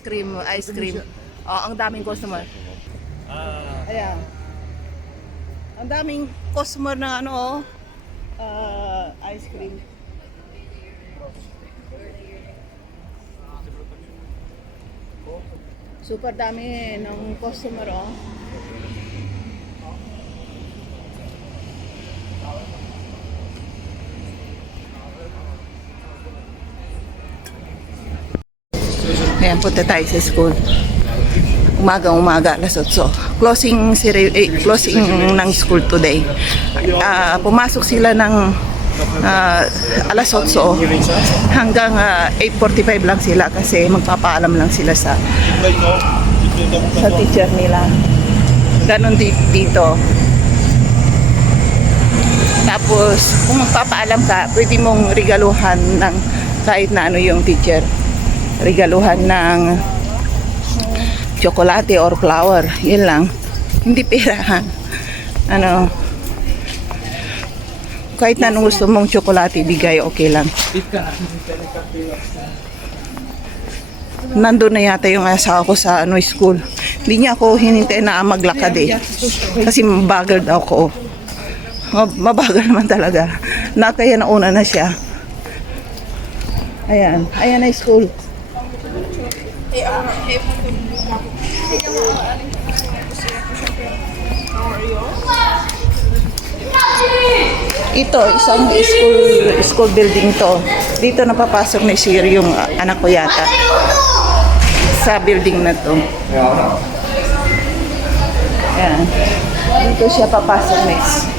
Ice cream. Oh, ang daming customer. Ayan. Ang daming customer ng ice cream. Super dami ng customer, oh. Ayan, punta tayo sa school. Umaga, alas 8. Closing ng school today. Pumasok sila ng alas 8 hanggang 8:45 lang sila kasi magpapaalam lang sila sa teacher nila. Ganon dito. Tapos, kung magpapaalam ka, pwede mong regaluhan ng kahit na ano yung teacher. Regaluhan ng tsokolate or flower. Yun lang. Hindi pera. Kahit na anong gusto mong tsokolate, bigay, okay lang. Nandun na yata yung asawa ko sa school. Hindi niya ako hinintay na maglakad kasi mabagal daw ko. Mabagal naman talaga. Kaya nauna na siya. Ayan na school. Ito, isang school building to. Dito napapasok ni Sir yung anak ko yata. Sa building na to. Ayan. Dito siya papasok next.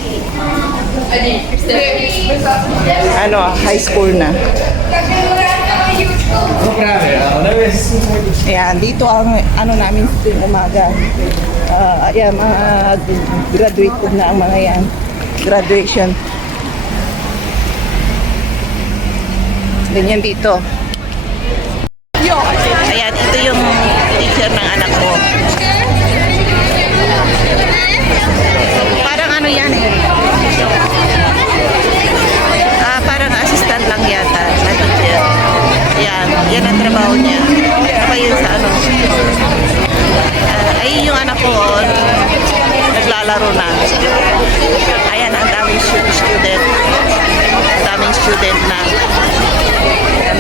High school na. Ayan, dito ang namin tuwing umaga. Ayan, mga graduated na ang mga yan. Graduation. Ganyan dito. Ayan, ito yung teacher ng anak ko. Parang yan parang assistant lang yata na teacher. Yan ang trabaho niya. Apa yun sa ay yung anak ko naglalaro na. Ayan, ang daming student. Ang daming student na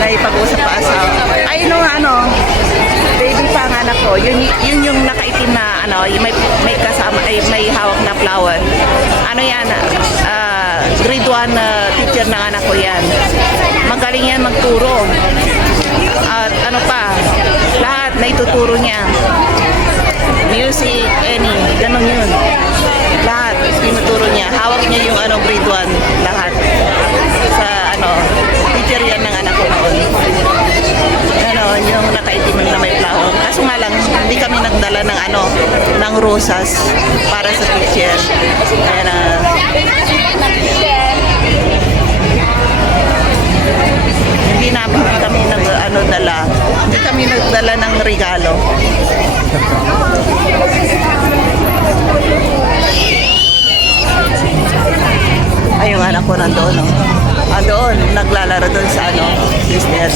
naipag-usap pa asawa. Ay, baby pa ang anak ko. Yun yung nakaitim na may kasama, may hawak na flower. Yan, grade 1 teacher ng anak ko yan. Magaling yan magturo. At lahat na ituturo niya. Music, ganun yun. Lahat, tinuturo niya. Hawak niya yung grade 1, lahat. Sa teacher yan ng anak ko noon. Yung nakaitim na may flower. Kaso nga lang, hindi kami nagdala ng rosas para sa teacher. Ayan Hindi kami nagdala ng regalo. Ay, yung anak ko nandoon. Doon, naglalaro doon sa sister.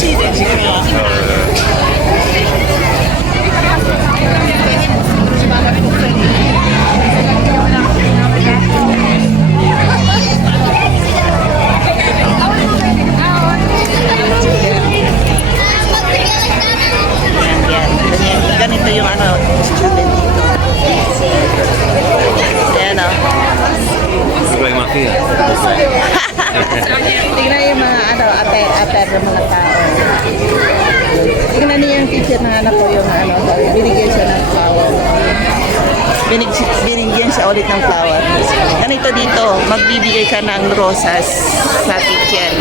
Ganito yung student dito. Ayan tingnan yung mga ater ng mga tao. Tingnan niyo yung teacher ng anak ko yung binigyan siya ng flower. Binigyan siya ulit ng flower. Ganito dito, magbibigay ka ng rosas sa teacher.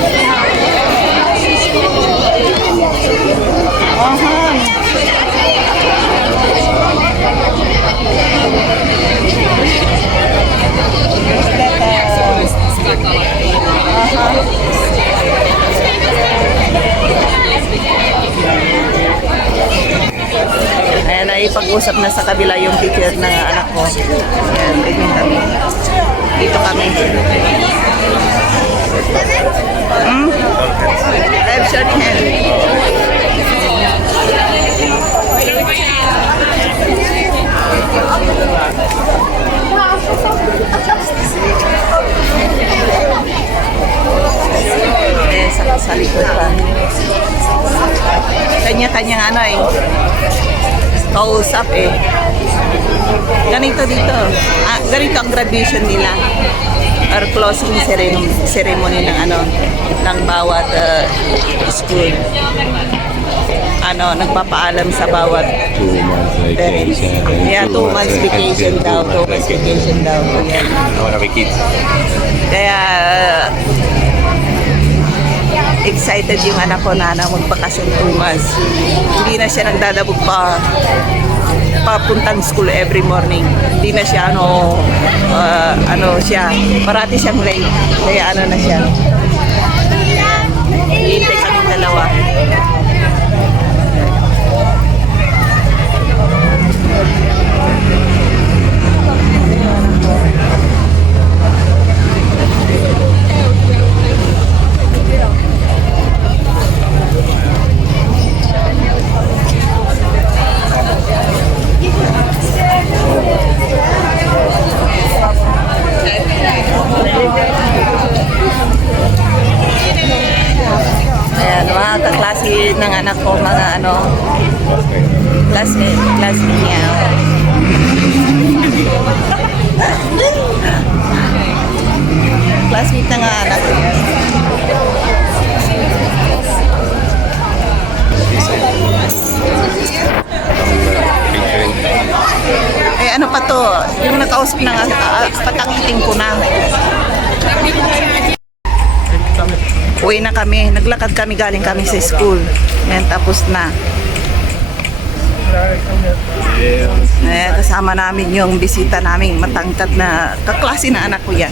Ayan, naipag-usap na sa kabila yung teacher ng anak ko. Ayan, ganyan kami. Dito kami. I have short hand. kanyang ano eh, kausap eh. Ganito dito. Ganito ang graduation nila. Or closing ceremony ng ano, ng bawat school. Ano, nagpapaalam sa bawat 2 months vacation. yeah, 2 months vacation daw. 2 months vacation daw. Yan. I wanna be kids. Kaya excited yung anak ko na magbakasyon 2 months. Hindi na siya nagdadabog papuntang school every morning. Hindi na siya ano siya, parati siyang late. Kaya ano na siya. Hintay kaming dalawa. Ayan, mga kaklase ng anak ko, mga ano, classmate niya. Classmate ng anak ko yan. Eh ano pa to, yung nakausap na patangiting ko na. Uwi na kami, naglakad kami, galing kami sa school. Yan, tapos na. Kasama namin yung bisita namin, matangkad na, kaklase na anak ko yan.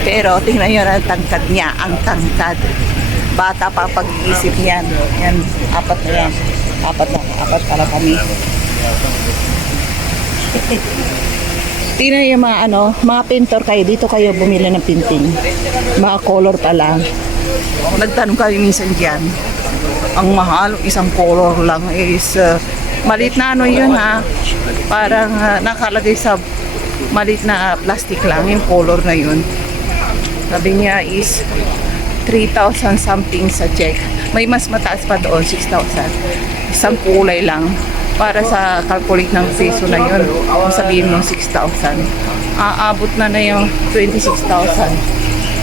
Pero tingnan nyo na ang tangkad niya, ang tangkad. Bata pa pag-iisip niyan. Yan, 4 na yan. 4 para kami. Tingnan yung mga ano, mga pintor kayo, dito kayo bumili ng painting. Mga color pa lang. Nagtanong kami minsan dyan. Ang mahal, isang color lang is malit na ano yun ha. Parang nakalagay sa malit na plastic lang yung color na yun. Sabi niya is 3,000 something sa check. May mas mataas pa doon, 6,000. Isang kulay lang. Para sa calculate ng peso na yun, kung sabihin mo 6,000. Aabot na yung 26,000.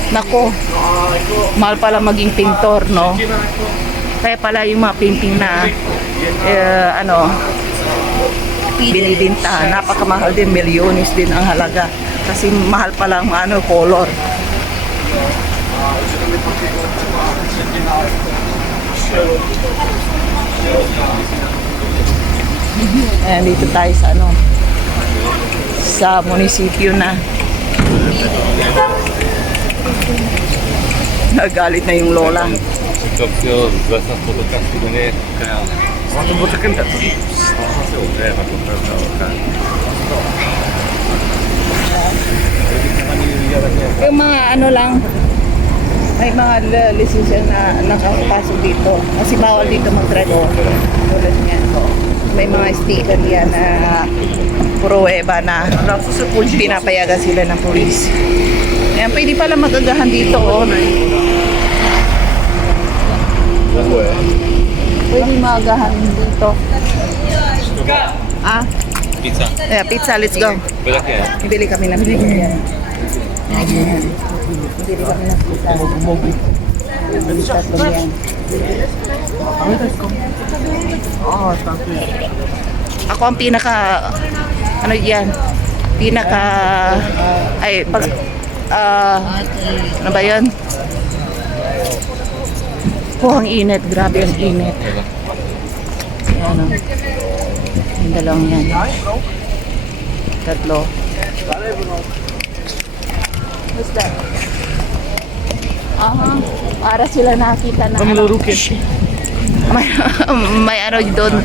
Nako, mahal pala maging pintor, no? Kaya pala yung mga painting na binibinta, napakamahal din, milyones din ang halaga. Kasi mahal pala ang color. Ayan, dito tayo sa sa munisipyo na. Nagalit na yung lola. Yung mga ano lang, may mga lisensya na nakapasok dito. Kasi bawal dito mag-drive. Tulad niyan. May mga sticker yan na pruweba na pinapayagan sila ng police. Ayan, pwede pala magagahan dito. Pwede magagahan dito. Pizza. Yeah, pizza, let's go. Bili kami ng pizza. Bili kami ng pizza. Ako ang pinaka ano ba yun? Ang init, grabe ang init. Ayan o. Yung dalawang yan. 3. What's that? Para sila nakita na may ano doon,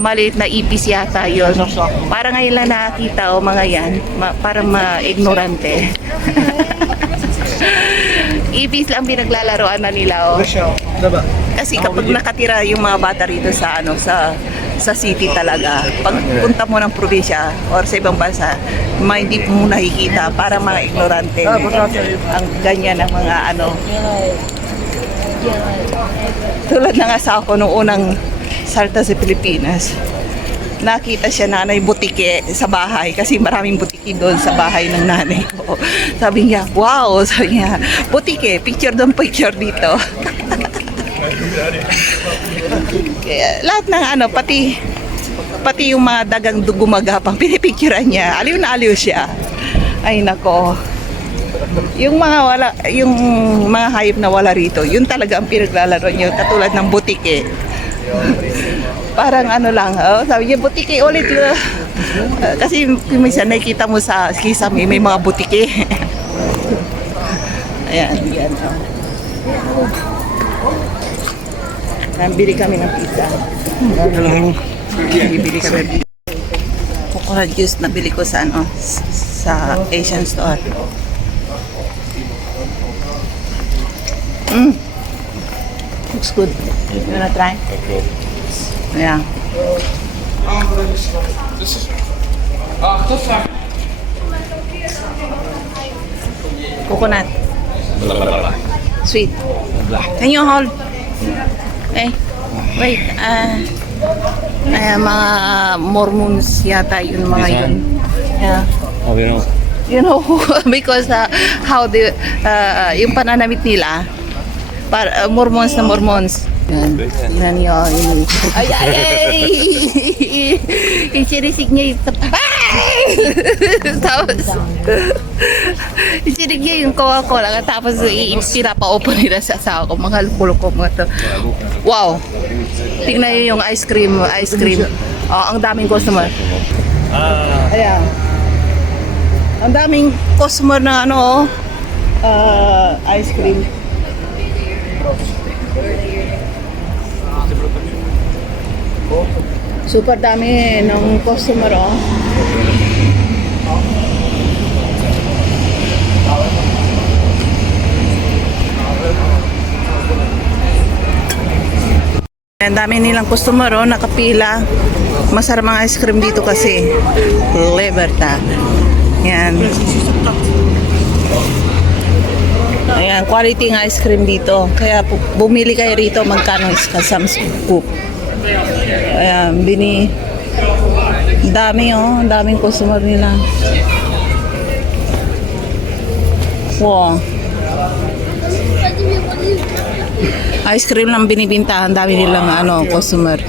maliit na ipis yata yun. Para ngayon lang nakakita mga yan, parang ma-ignorante. Ipis lang pinaglalaroan na nila Kasi kapag nakatira yung mga bata rito sa sa city talaga, pag punta mo ng probinsya or sa ibang bansa, hindi mo nakikita para mga ignorante. Ang ganyan ng mga tulad ng asawa ko nung unang Salta sa Pilipinas. Nakita siya nanay butike sa bahay kasi maraming butike doon sa bahay ng nanay ko. Sabi niya, wow, sabi niya, butike, picture doon, picture dito. Kaya, lahat ng ano, pati yung mga dagang gumagapang, pinipicturean niya. Aliw na aliw siya. Ay nako. Yung mga hayop na wala rito, yun talaga ang pinaglalaro niyo, katulad ng butike. Parang ano lang, sabi niya, butike ulit. Kasi minsan nakikita mo sa Kisame, may mga butike. Ayan, yan. Bili kami ng pizza. Bibili kami ng pizza. Coconut juice na bili ko sa sa Asian store. Looks good. You wanna try? Yeah. Coconut. Sweet. Can you hold? Hey, wait. Mga Mormons yata yun, mga yun. Yeah. Oh, you know. You know, because how yung pananamit nila, Mormons na Mormons. Yan yun. Ay, ay, ay! Isirisig niya yung... Tapos, isirig niya yung Coca-Cola. Tapos, pinapa-open nila sa asawa ko. Mga lupulok ko mga to. Wow! Tingnan niyo yung ice cream. Oh, ang daming customer. Ayan. Ang daming customer na ice cream. Super dami ng customer, oh. Ang dami nilang customer, oh, nakapila. Masarap ang ice cream dito kasi. Libertad. Yan. Ayan, quality ng ice cream dito. Kaya bumili kayo rito, magkano isang scoop. Ayan, dami, oh, daming customer nila. Wow. Ice cream lang binibintahan, dami nilang customer.